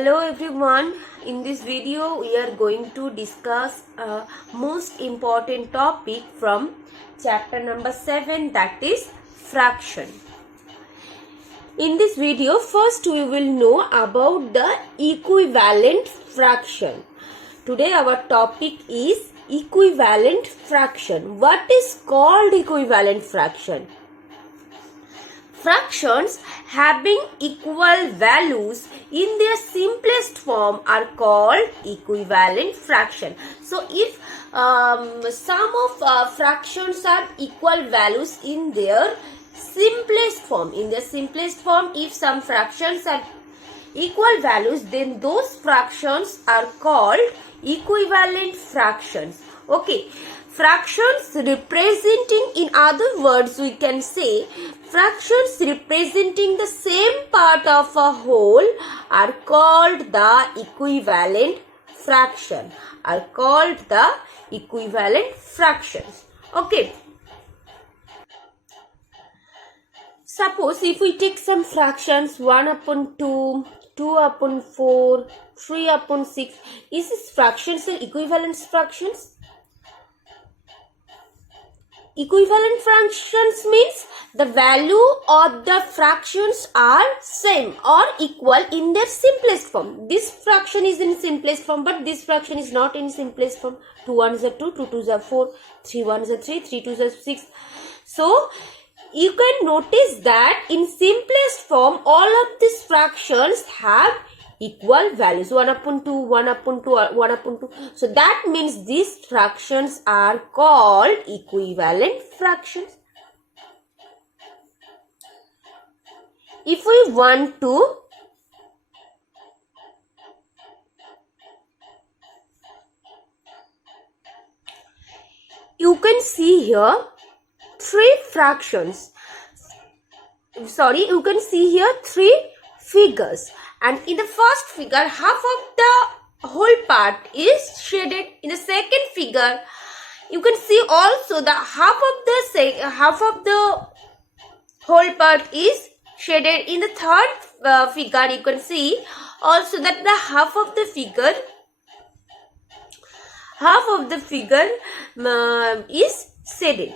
Hello everyone, in this video we are going to discuss a most important topic from chapter number 7, that is fraction. In this video first we will know about the equivalent fraction. Today our topic is equivalent fraction. What is called equivalent fraction? Fractions having equal values in their simplest form are called equivalent fraction. So if some of fractions are equal values in their simplest form, if some fractions are equal values, then those fractions are called equivalent fractions. Okay. Fractions representing, in other words, we can say fractions representing the same part of a whole are called the equivalent fraction. Okay. Suppose if we take some fractions 1 upon 2, 2 upon 4, 3 upon 6, is this fractions or equivalent fractions? Equivalent fractions means the value of the fractions are same or equal in their simplest form. This fraction is in simplest form, but this fraction is not in simplest form. 2 1s are 2, 2 2s are 4, 3 1s are 3, 3 2s are 6. So you can notice that in simplest form all of these fractions have equal values, 1 upon 2, 1 upon 2, 1 upon 2. So that means these fractions are called equivalent fractions. If we want to you can see here three fractions. You can see here three figures. And in the first figure, half of the whole part is shaded. In the second figure, you can see also the half of the whole part is shaded. In the third figure, you can see also that the half of the figure is shaded.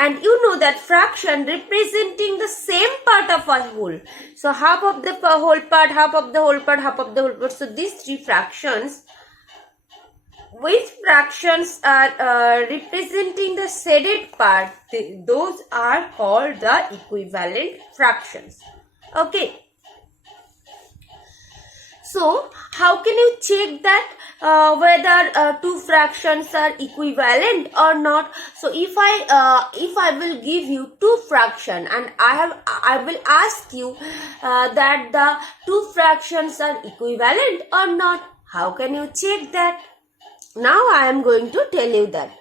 And you know that fraction representing the same part of a whole. So half of the whole part, half of the whole part, half of the whole part. So these three fractions, which fractions are representing the shaded part, those are called the equivalent fractions. Okay. So how can you check that whether two fractions are equivalent or not? So if I will give you two fractions and I will ask you that the two fractions are equivalent or not, how can you check that? Now I am going to tell you that.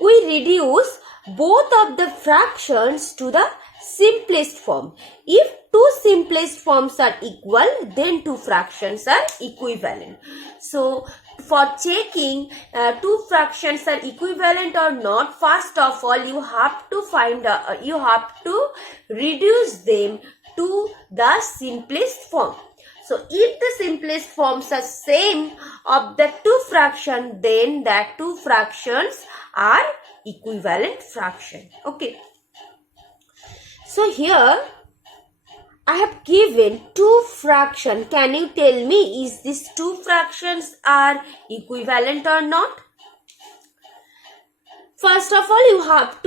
We reduce both of the fractions to the simplest form. If two simplest forms are equal, then two fractions are equivalent. So for checking two fractions are equivalent or not, first of all you have to reduce them to the simplest form. So if the simplest forms are same of the two fractions, then that two fractions are equivalent fraction. Okay. So here I have given two fractions. Can you tell me, is these two fractions are equivalent or not? First of all you have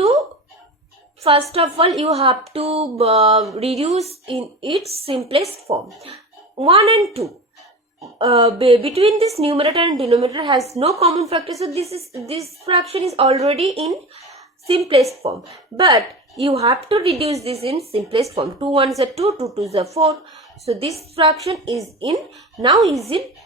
to reduce in its simplest form. 1 and 2. Between this numerator and denominator has no common factor, so this fraction is already in simplest form. But you have to reduce this in simplest form. 2 1s are 2, 2 2s are 4. So this fraction is in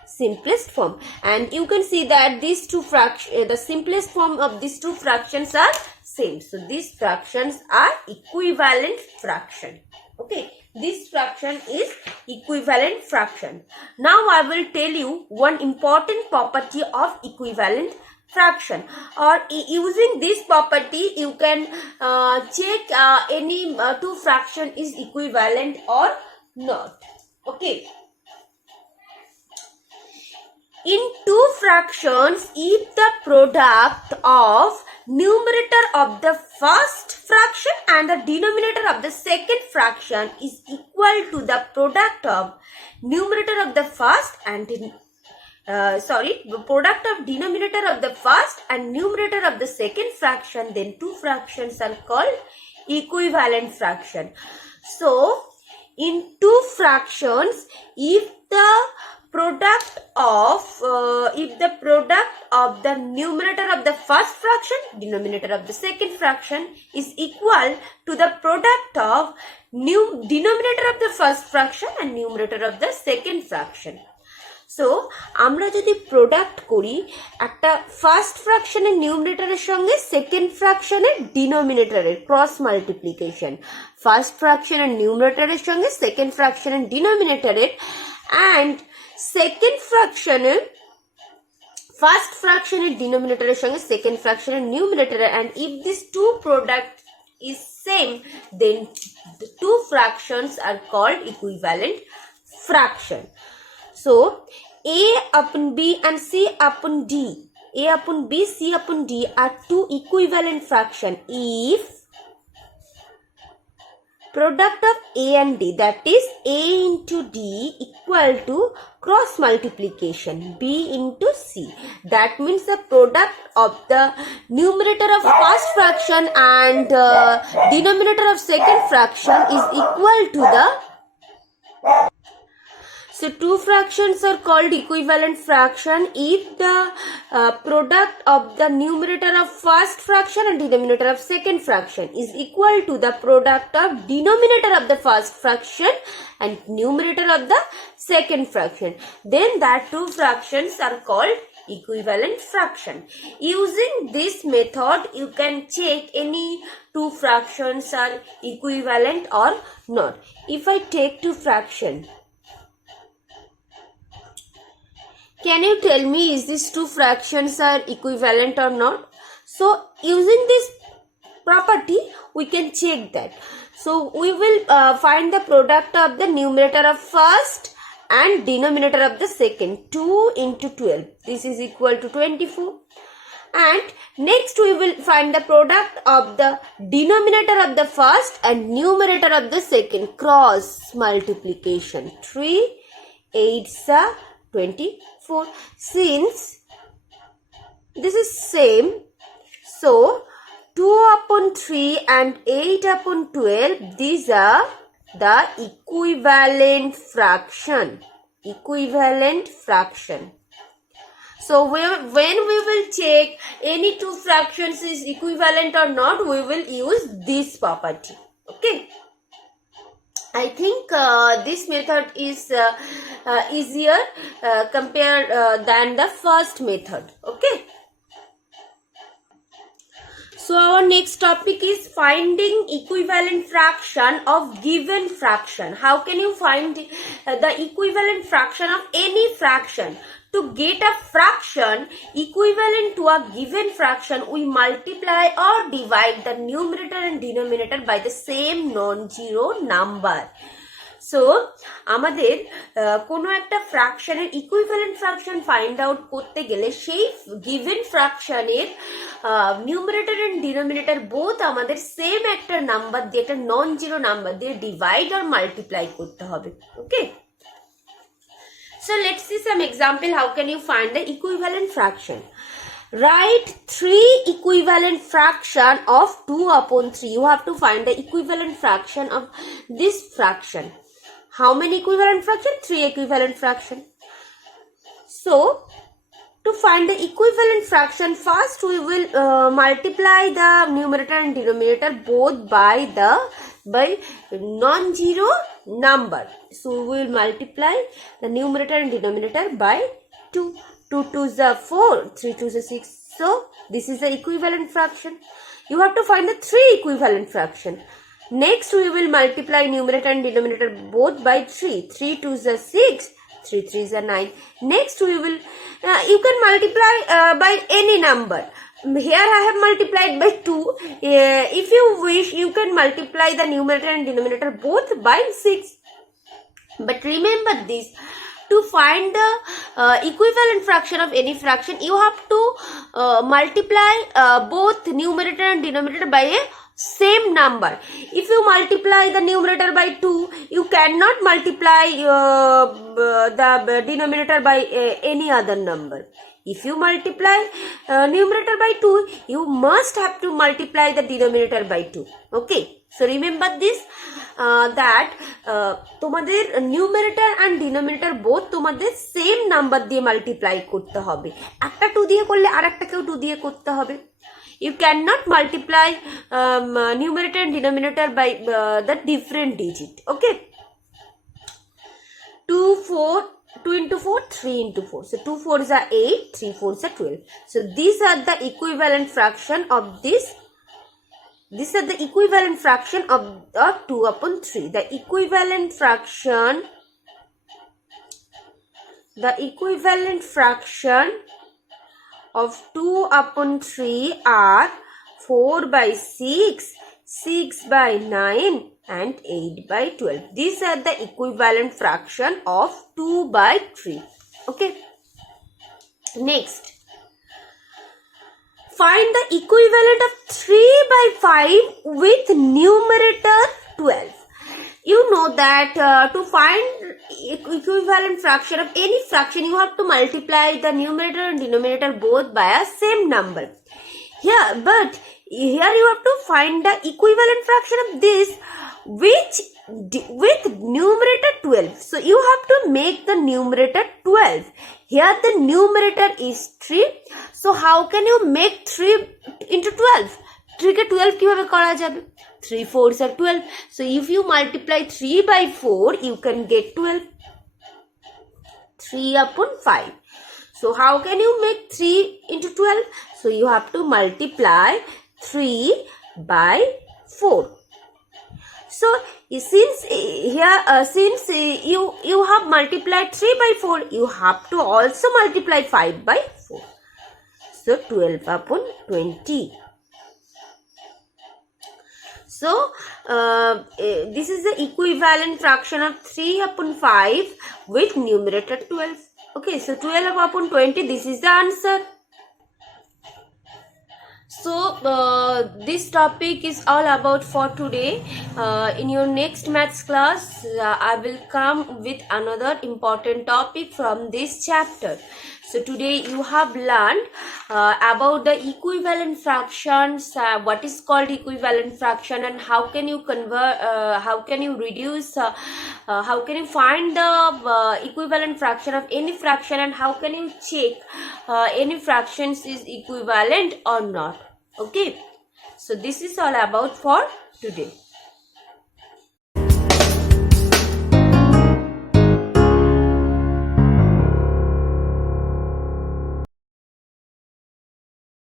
simplest form. And you can see that these two fractions, the simplest form of these two fractions are same. So these fractions are equivalent fraction. Okay. This fraction is equivalent fraction. Now I will tell you one important property of equivalent fraction, or using this property you can check any two fraction is equivalent or not. Okay. in two fractions, if the product of numerator of the first fraction and the denominator of the second fraction is equal to the product of numerator of the first and product of denominator of the first and numerator of the second fraction, then two fractions are called equivalent fraction. So in two fractions, if the product of the numerator of the first fraction, denominator of the second fraction is equal to the product of denominator of the first fraction and numerator of the second fraction. So আমরা যদি product করি একটা first ফ্র্যাকশনের নিউমিনেটরের সঙ্গে second ফ্র্যাকশনের ডিনোমিনেটরের cross multiplication, first ফ্র্যাকশনের নিউমিনেটরের সঙ্গে সেকেন্ড ফ্র্যাকশনের ডিনোমিনেটরের অ্যান্ড সেকেন্ড ফ্র্যাকশনের ফার্স্ট ফ্র্যাকশনের ডিনোমিনেটরের সঙ্গে সেকেন্ড ফ্র্যাকশনের নিউমিনেটরের, and if this two product is same, then the two fractions are called equivalent fraction. So a upon b and c upon d, a upon b, c upon d are two equivalent fraction if product of a and d, that is a into d, equal to cross multiplication b into c. That means the product of the numerator of first fraction and denominator of second fraction is equal to the. So two fractions are called equivalent fraction if the product of the numerator of first fraction and denominator of second fraction is equal to the product of denominator of the first fraction and numerator of the second fraction. Then that two fractions are called equivalent fraction. Using this method, you can check any two fractions are equivalent or not. If I take two fractions, can you tell me is these two fractions are equivalent or not? So using this property we can check that. So we will find the product of the numerator of first and denominator of the second. 2 into 12, this is equal to 24. And next we will find the product of the denominator of the first and numerator of the second, cross multiplication. 3 8s are 24. Since this is same, so 2 upon 3 and 8 upon 12, these are the equivalent fraction. Equivalent fraction. So when we will check any two fractions is equivalent or not, we will use this property. Okay. I think this method is easier compared than the first method. Okay. So our next topic is finding equivalent fraction of given fraction. How can you find the equivalent fraction of any fraction? To get a fraction equivalent to a given fraction, we multiply or divide the numerator and denominator by the same non-zero number. So আমাদের কোনো একটা ফ্র্যাকশনের equivalent fraction find out করতে গেলে সেই given ফ্র্যাকশনের numerator and denominator both আমাদের same একটা নাম্বার দিয়ে, একটা নন জিরো নাম্বার দিয়ে ডিভাইড আর মাল্টিপ্লাই করতে হবে। ওকে, so let's see some example. How can you find the equivalent fraction? Write 3 equivalent fraction of 2 upon 3. You have to find the equivalent fraction of this fraction. How many equivalent fraction? 3 equivalent fraction. So to find the equivalent fraction, first we will multiply the numerator and denominator both by non-zero number. So we will multiply the numerator and denominator by 2. 2 2s are 4, 3 2s are 6. So this is the equivalent fraction. You have to find the 3 equivalent fraction. Next we will multiply numerator and denominator both by 3. 3 2s are 6, 3 3s are 9. Next we will you can multiply by any number. Here I have multiplied by 2. If you wish, you can multiply the numerator and denominator both by 6. But remember this, to find the equivalent fraction of any fraction, you have to multiply both numerator and denominator by a same number. If you multiply the numerator by 2, you cannot multiply the denominator by any other number. If you multiply numerator by 2, you must have to multiply the denominator by 2. Okay, so remember this, that তোমাদের numerator and denominator both তোমাদের same number দিয়ে multiply করতে হবে। একটা 2 দিয়ে করলে আরেকটাকেও 2 দিয়ে করতে হবে। You cannot multiply numerator and denominator by the different digit. Okay, 2 into 4, 3 into 4. So 2 4s are 8, 3 4s are 12. So these are the equivalent fraction of this. These are the equivalent fraction of 2 upon 3. The equivalent fraction of 2 upon 3 are 4 by 6, 6 by 9 and 8 by 12. These are the equivalent fraction of 2 by 3. Okay. Next, find the equivalent of 3 by 5 with numerator 12. You know that to find equivalent fraction of any fraction, you have to multiply the numerator and denominator both by a same number. Here you have to find the equivalent fraction of this with numerator 12. So you have to make the numerator 12. Here the numerator is 3. So how can you make 3 into 12? 3 কে 12 কিভাবে করা যাবে? 3 4s are 12. So if you multiply 3 by 4, you can get 12. 3 upon 5. So how can you make 3 into 12? So you have to multiply 3 by 4. So since you have multiplied 3 by 4, you have to also multiply 5 by 4. So 12 upon 20. So this is the equivalent fraction of 3 upon 5 with numerator 12. Okay, so 12 upon 20, this is the answer. So this topic is all about for today. In your next maths class, I will come with another important topic from this chapter. So today you have learned about the equivalent fractions, what is called equivalent fraction, and how can you convert, how can you reduce, how can you find the equivalent fraction of any fraction, and how can you check any fractions is equivalent or not. Okay, so this is all about for today.